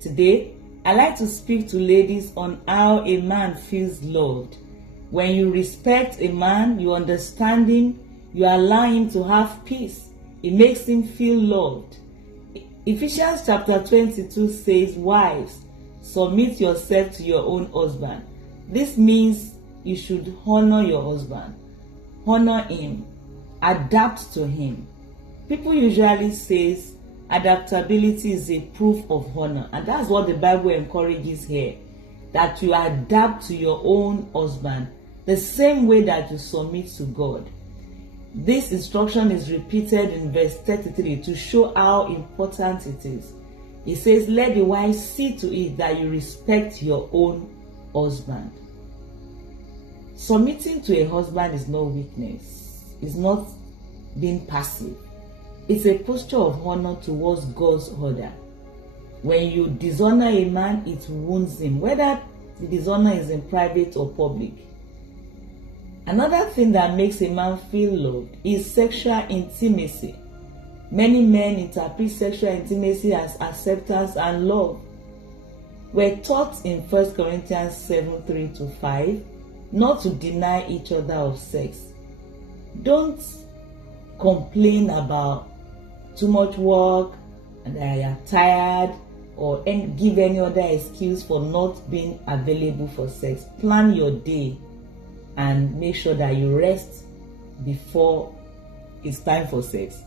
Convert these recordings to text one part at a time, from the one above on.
Today, I like to speak to ladies on how a man feels loved. When you respect a man, you understand him, you allow him to have peace. It makes him feel loved. Ephesians chapter 22 says, "Wives, submit yourself to your own husband." This means you should honor your husband, honor him, adapt to him. People usually say adaptability is a proof of honor, and that's what the Bible encourages here, that you adapt to your own husband the same way that you submit to God. This instruction is repeated in verse 33 to show how important it is. It says, "Let the wife see to it that you respect your own husband." Submitting to a husband is no weakness. It's not being passive. It's a posture of honor towards God's order. When you dishonor a man, it wounds him, whether the dishonor is in private or public. Another thing that makes a man feel loved is sexual intimacy. Many men interpret sexual intimacy as acceptance and love. We're taught in 1 Corinthians 7:3-5 not to deny each other of sex. Don't complain about too much work and that you are tired, or give any other excuse for not being available for sex. Plan your day and make sure that you rest before it's time for sex.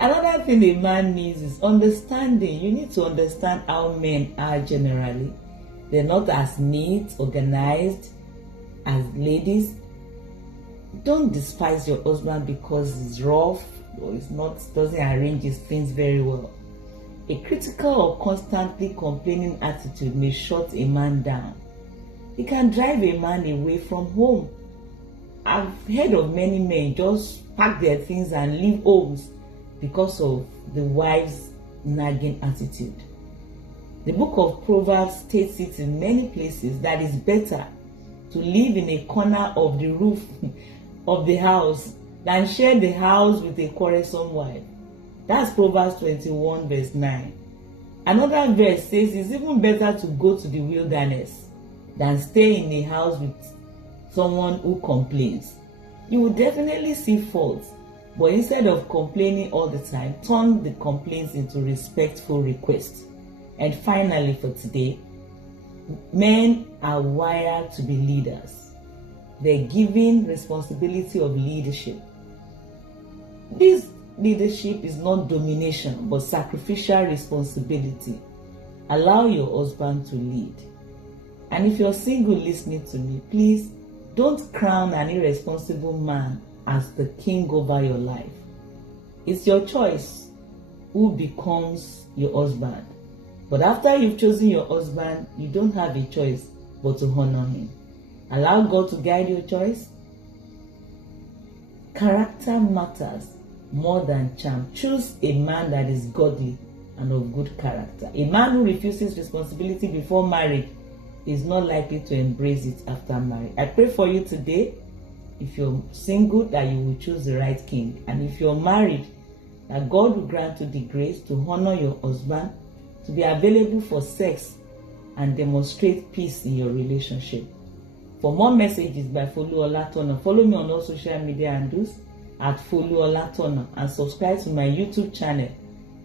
Another thing a man needs is understanding. You need to understand how men are generally. They're not as neat, organized as ladies. Don't despise your husband because he's rough or doesn't arrange his things very well. A critical or constantly complaining attitude may shut a man down. It can drive a man away from home. I've heard of many men just pack their things and leave homes because of the wife's nagging attitude. The book of Proverbs states it in many places that it's better to live in a corner of the roof of the house than share the house with a quarrelsome wife. That's Proverbs 21 verse 9. Another verse says it's even better to go to the wilderness than stay in a house with someone who complains. You will definitely see faults, but instead of complaining all the time, turn the complaints into respectful requests. And finally for today, men are wired to be leaders. They're given responsibility of leadership. This leadership is not domination, but sacrificial responsibility. Allow your husband to lead. And if you're single listening to me, please don't crown an irresponsible man as the king over your life. It's your choice who becomes your husband. But after you've chosen your husband, you don't have a choice but to honor him. Allow God to guide your choice. Character matters more than charm. Choose a man that is godly and of good character. A man who refuses responsibility before marriage is not likely to embrace it after marriage. I pray for you today, if you're single, that you will choose the right king. And if you're married, that God will grant you the grace to honor your husband, to be available for sex, and demonstrate peace in your relationship. For more messages by Folu Olatona, follow me on all social media handles at Folu Olatona, and subscribe to my YouTube channel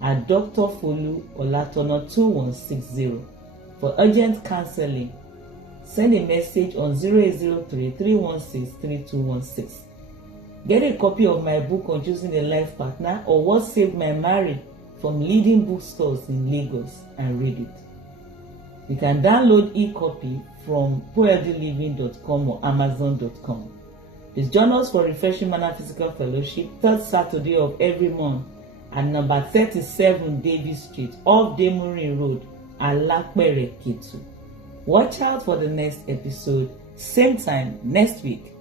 at Dr. Folu Olatona 2160. For urgent counseling, send a message on 0803-316-3216. Get a copy of my book on choosing a life partner, or What Saved My Marriage, from leading bookstores in Lagos, and read it. You can download e-copy from poeldliving.com or amazon.com. Please join us for Refreshing Manna Physical Fellowship, third Saturday of every month at number 37 Davis Street, off Demurin Road, Alapere, Ketu. Watch out for the next episode, same time next week.